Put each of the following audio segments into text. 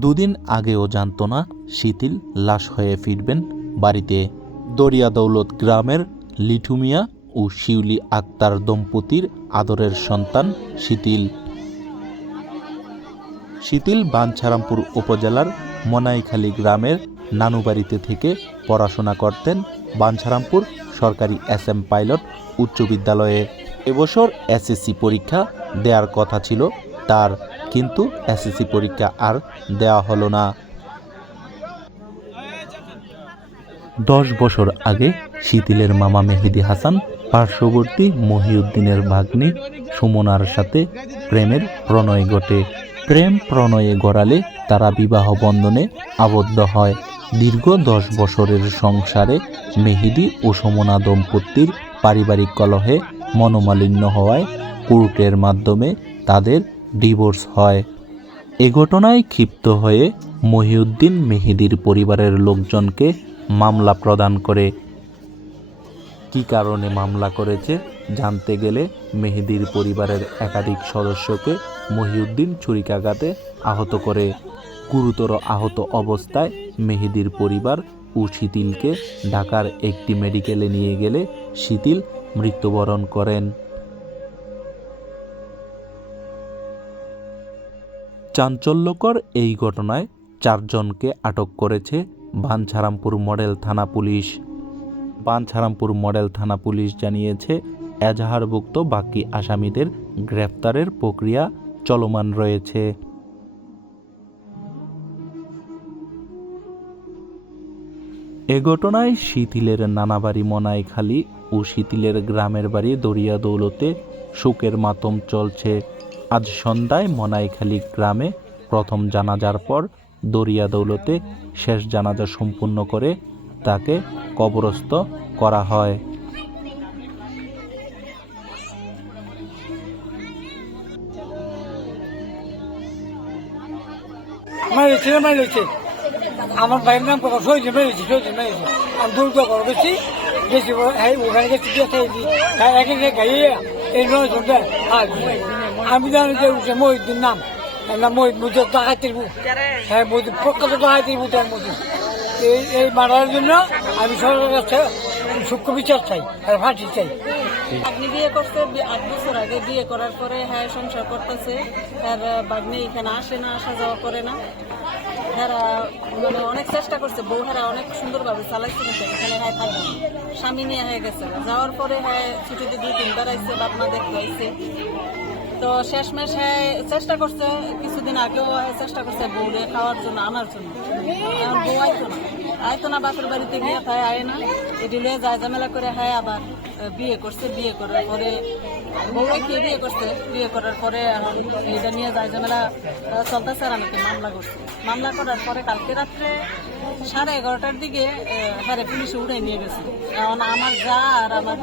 দুদিন আগেও জানতো না শিথিল লাশ হয়ে ফিরবেন বাড়িতে। দরিয়া দৌলত গ্রামের লিঠু মিয়া ও শিউলি আক্তার দম্পতির আদরের সন্তান শিথিল। শিথিল বাঞ্ছারামপুর উপজেলার মনাইখালী গ্রামের নানুবাড়িতে থেকে পড়াশোনা করতেন বাঞ্ছারামপুর সরকারি SM পাইলট উচ্চ বিদ্যালয়ে। এবছর SSC পরীক্ষা দেওয়ার কথা ছিল তার, কিন্তু SSC পরীক্ষা আর দেওয়া হলো না। 10 বছর আগে শিথিলের মামা মেহেদি হাসান পার্শ্ববর্তী মহিউদ্দিনের ভাগ্নি সুমনার সাথে প্রেমের প্রণয় ঘটে। প্রেম প্রণয়ে গড়ালে তারা বিবাহ বন্ধনে আবদ্ধ হয়। দীর্ঘ 10 বছরের সংসারে মেহেদি ও সুমনা দম্পতির পারিবারিক কলহে মনোমালিন্য হওয়ায় কোর্টের মাধ্যমে তাদের ডিভোর্স হয়। এ ঘটনায় ক্ষিপ্ত হয়ে মহিউদ্দিন মেহেদির পরিবারের লোকজনকে মামলা প্রদান করে। কী কারণে মামলা করেছে জানতে গেলে মেহেদির পরিবারের একাধিক সদস্যকে মহিউদ্দিন ছুরিকাঘাতে আহত করে। গুরুতর আহত অবস্থায় মেহেদির পরিবার ও শিথিলকে ঢাকার একটি মেডিকেলে নিয়ে গেলে শিথিল মৃত্যুবরণ করেন। চাঞ্চল্যকর এই ঘটনায় 4 জনকে আটক করেছে বাঞ্ছারামপুর মডেল থানা পুলিশ। বাঞ্ছারামপুর মডেল থানা পুলিশ জানিয়েছে, এজাহারভুক্ত বাকি আসামিদের গ্রেফতারের প্রক্রিয়া চলমান রয়েছে। এ ঘটনায় শিথিলের নানাবাড়ি মনাইখালী ও শিথিলের গ্রামের বাড়ি দরিয়া দৌলতে শোকের মাতম চলছে। আজ সন্ধ্যায় মনাইখালী গ্রামে প্রথম জানাজার পর দরিয়া দৌলতে শেষ জানাজা সম্পূর্ণ করে তাকে কবরস্থ করা হয়। আমার ভাইয়ের নাম কথা সহজে মেরেছি আমি দুর্গা ঘর গেছি ওখানে গেছি গাইয়ে এই 9 জনটা আমি জানি যে উঠে মহিউদ্দিন নাম মহিদ মুজব ডাকাতির বুক, হ্যাঁ প্রখ্যাত ডাকাতির বুক। তার মধ্যে এই মারার জন্য আমি সরকারের কাছে সূক্ষ্ম বিচার চাই আর ফাঁসি চাই। আপনি বিয়ে করছে 8 বছর আগে, বিয়ে করার পরে হ্যাঁ সংসার করতেছে। আর বাগ্নি এখানে আসে না, আসা যাওয়া করে না। হ্যাঁ মানে অনেক চেষ্টা করছে, বউ হারা অনেক সুন্দরভাবে চালাইছে, কিন্তু এখানে হ্যাঁ থাকবে না। স্বামী নিয়ে হয়ে গেছে, যাওয়ার পরে হ্যাঁ ছুটিতে 2-3 বার আইসে, বাপ মা দেখতে আইসে। তো শেষমেশ হ্যাঁ চেষ্টা করছে, কিছুদিন আগেও চেষ্টা করছে বউরে খাওয়ার জন্য, আনার জন্য। বউ আইতো না বাপের বাড়িতে গিয়ে তাই আয় না, এটি নিয়ে যায় ঝামেলা করে হ্যাঁ আবার বিয়ে করছে। বিয়ে করার পরে বউরে খেয়ে বিয়ে করছে, বিয়ে করার পরে এখন এটা নিয়ে যায় ঝামেলা চলতেছে। আর আমাকে মামলা করছে। মামলা করার পরে কালকে রাত্রে 11:30টার দিকে হ্যাঁ পুলিশে উঠে নিয়ে গেছে। এখন আমার যা আর আমার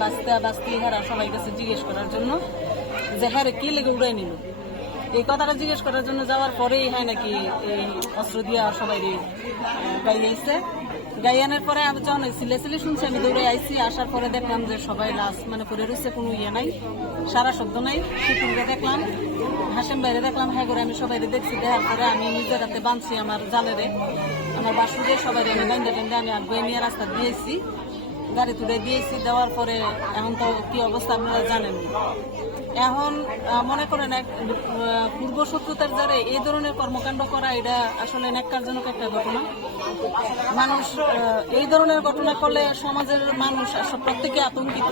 বাস্তি হ্যাঁ সবাই গেছে জিজ্ঞেস করার জন্য যে হ্যাঁ কি লেগে উড়াই নিল। এই কথাটা জিজ্ঞেস করার জন্য যাওয়ার পরেই হয় নাকি এই অস্ত্র দিয়ে আর সবাই গাইছে। গাইয়ানের পরে আমি যখন সিলে শুনছি, আমি দৌড়ে আইসি। আসার পরে দেখলাম যে সবাই লাশ মানে পরে রয়েছে, কোনো ইয়ে নাই, সারা শব্দ নাই। কুকুরকে দেখলাম, হাসেম বাইরে দেখলাম, হ্যাঁ করে আমি সবাই দেখছি। দেখার পরে আমি নিজের হাতে বাঁধছি আমার জালেরে, আমার বাসুরে সবাই আমি ডাইন্দে আমি আগুয়ে নিয়ে রাস্তা দিয়েছি, গাড়ি তুলে দিয়েছি। দেওয়ার পরে এখন তো কি অবস্থা আপনারা জানেন। এখন মনে করেন এক পূর্ব শত্রুতার যারা এই ধরনের কর্মকাণ্ড করা, এটা আসলে ন্যাক্কারজনক একটা ঘটনা। মানুষ এই ধরনের ঘটনা করলে সমাজের মানুষ প্রত্যেকে আতঙ্কিত।